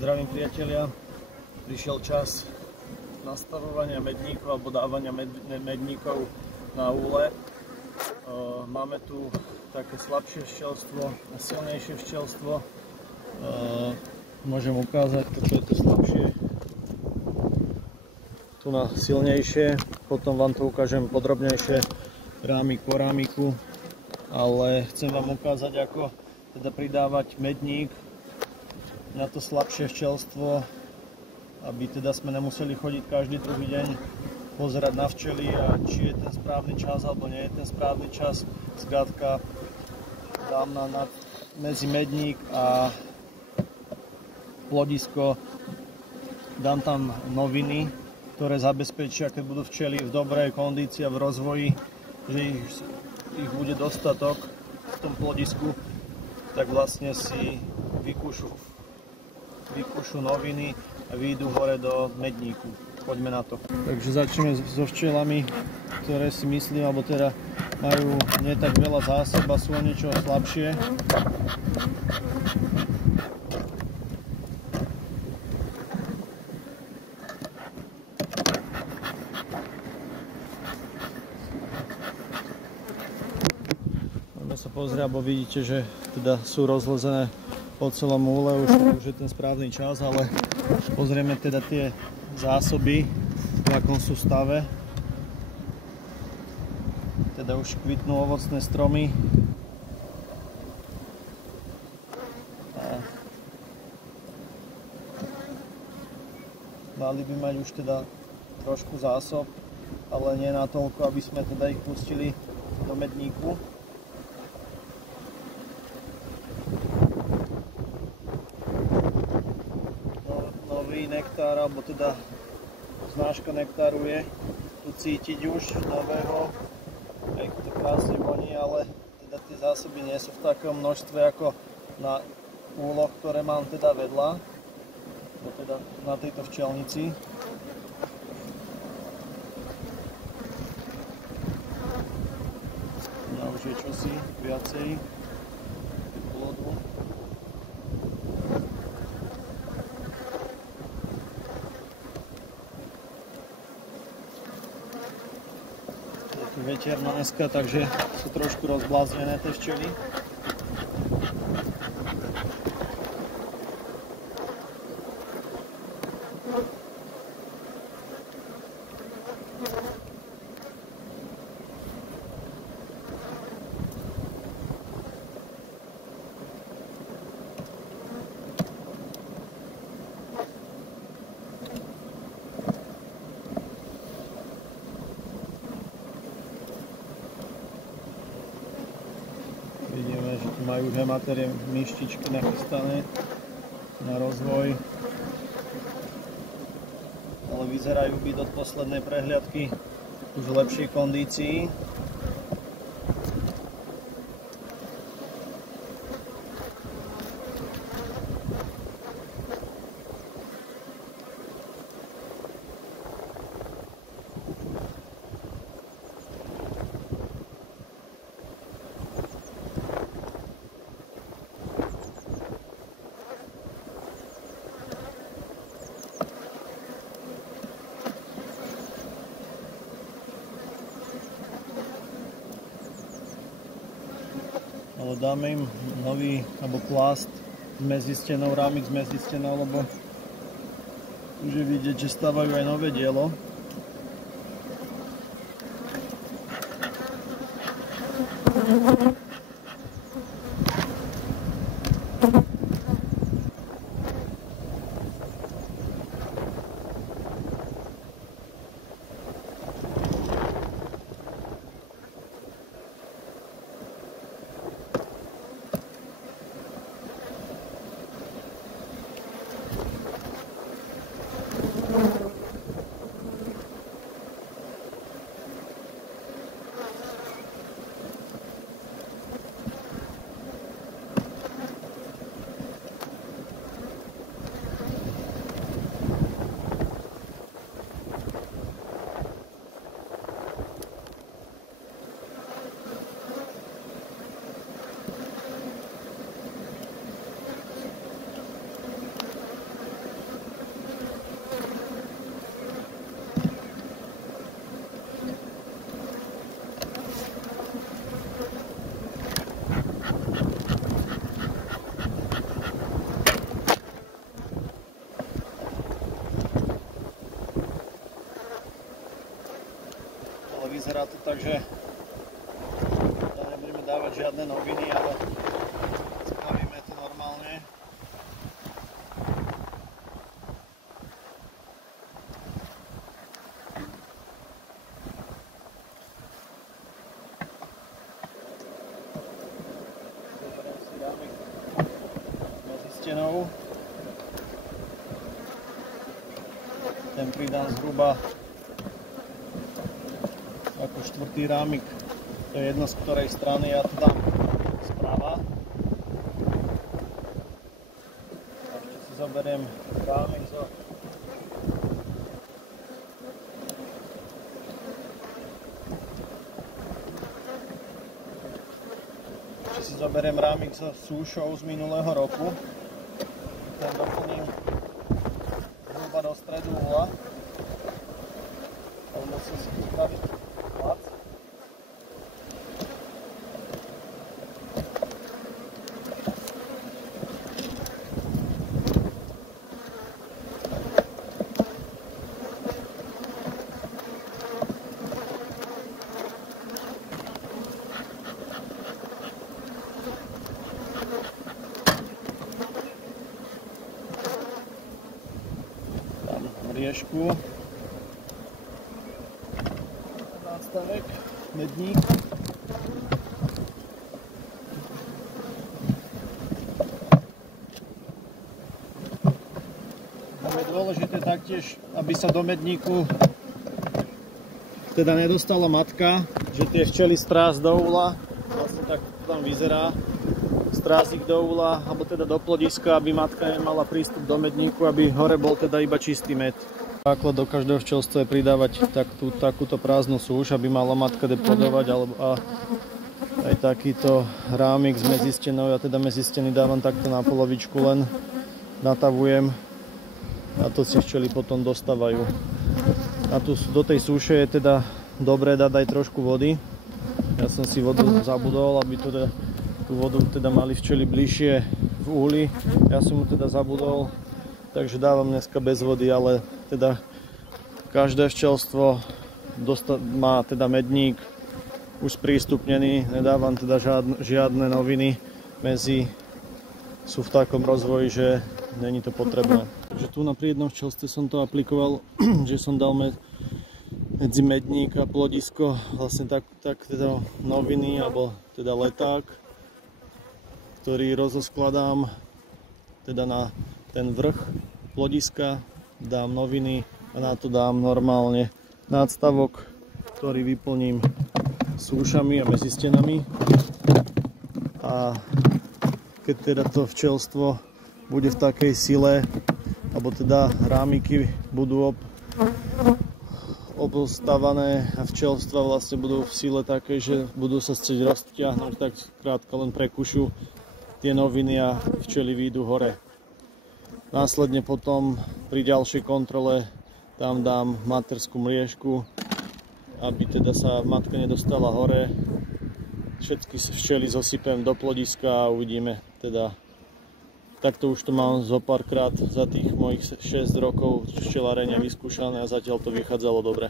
Zdravím priatelia, prišiel čas nastavovania medníkov alebo dávania medníkov na úle. Máme tu také slabšie včelstvo a silnejšie včelstvo. Môžem ukázať, toto je to slabšie, tu na silnejšie, potom vám to ukážem podrobnejšie rámik po rámiku, ale chcem vám ukázať, ako teda pridávať medník na to slabšie včelstvo, aby teda sme nemuseli chodiť každý druhý deň pozerať na včely a či je ten správny čas alebo nie je ten správny čas. Skrátka dám medzi medník a plodisko, dám tam noviny, ktoré zabezpečia, keď budú včely v dobrej kondícii a v rozvoji, že ich bude dostatok v tom plodisku, tak vlastne si vykúšu noviny a výjdu hore do medníku. Poďme na to. Takže začneme so včelami, ktoré si myslím, alebo teda majú nie tak veľa zásob a sú o niečo slabšie. Poďme sa pozrieť, alebo vidíte, že teda sú rozlezené po celom úle, už je ten správny čas, ale pozrieme teda tie zásoby, v akom sú stave. Teda už kvitnú ovocné stromy. A mali by mať už teda trošku zásob, ale nie natoľko, aby sme teda ich pustili do medníku. Nektár, alebo teda znáška nektáru je tu cítiť už nového, aj to krásne voní, ale teda tie zásoby nie sú v takom množstve ako na úloh, ktoré mám teda vedľa, teda na tejto včelnici. No už je čosi viacej plodu. Veterná dneska, takže sú trošku rozbláznené tie včely. Vidíme, že tu majú hematérie myštičky nachystané na rozvoj, ale vyzerajú byť od poslednej prehliadky už v lepšej kondícii. Ale dáme im nový alebo plast s medzistenou, rámik s medzistenou, lebo už je vidieť, že stavajú aj nové dielo. tentokrát, takže nebudeme dávať žiadne noviny, ale spravíme to normálne. Zoberiem si rámik medzi stenou. Ten pridám zhruba ako štvrtý rámik. To je jedno z ktorej strany, ja to dám sprava. A ešte si zoberiem rámik zo súšou z minulého roku. Ten doplním zhruba do stredu uhla. Ale musím si pripraviť plac. Riešku, nástavek, medník. Je dôležité taktiež, aby sa do medníku teda nedostala matka, že tie včely stráz do úla, vlastne tak to tam vyzerá, stráz ich do úla, alebo teda do plodiska, aby matka nemala prístup do medníku, aby hore bol teda iba čistý med. Základ do každého včelstva je pridávať takúto prázdnu súš, aby mala matka kde plodovať, a aj takýto rámik s medzistenou. Ja teda medzisteny dávam takto na polovičku, len natavujem a to si včely potom dostávajú. A tu do tej súše je teda dobré dať aj trošku vody. Ja som si vodu zabudol, aby teda tú vodu teda mali včely bližšie v úhli. Ja som mu teda zabudol, takže dávam dneska bez vody, ale teda každé včelstvo má teda medník už sprístupnený, nedávam teda žiadne noviny sú v takom rozvoji, že není to potrebné. Takže tu na pri jednom včelstve som to aplikoval, že som dal medzi medník a plodisko vlastne tak teda noviny, alebo teda leták, ktorý rozoskladám teda na ten vrch plodiska, dám noviny a na to dám normálne nadstavok, ktorý vyplním súšami a medzistenami. A keď teda to včelstvo bude v takej sile, alebo teda rámiky budú obostávané a včelstva vlastne budú v sile také, že budú sa chcieť roztiahnuť, tak krátko len prekušu tie noviny a včely výjdu hore. Následne potom pri ďalšej kontrole tam dám materskú mriežku, aby teda sa matka nedostala hore. Všetky včely zosypem do plodiska a uvidíme teda. Takto už to mám zo párkrát za tých mojich 6 rokov včelárenia vyskúšané a zatiaľ to vychádzalo dobre.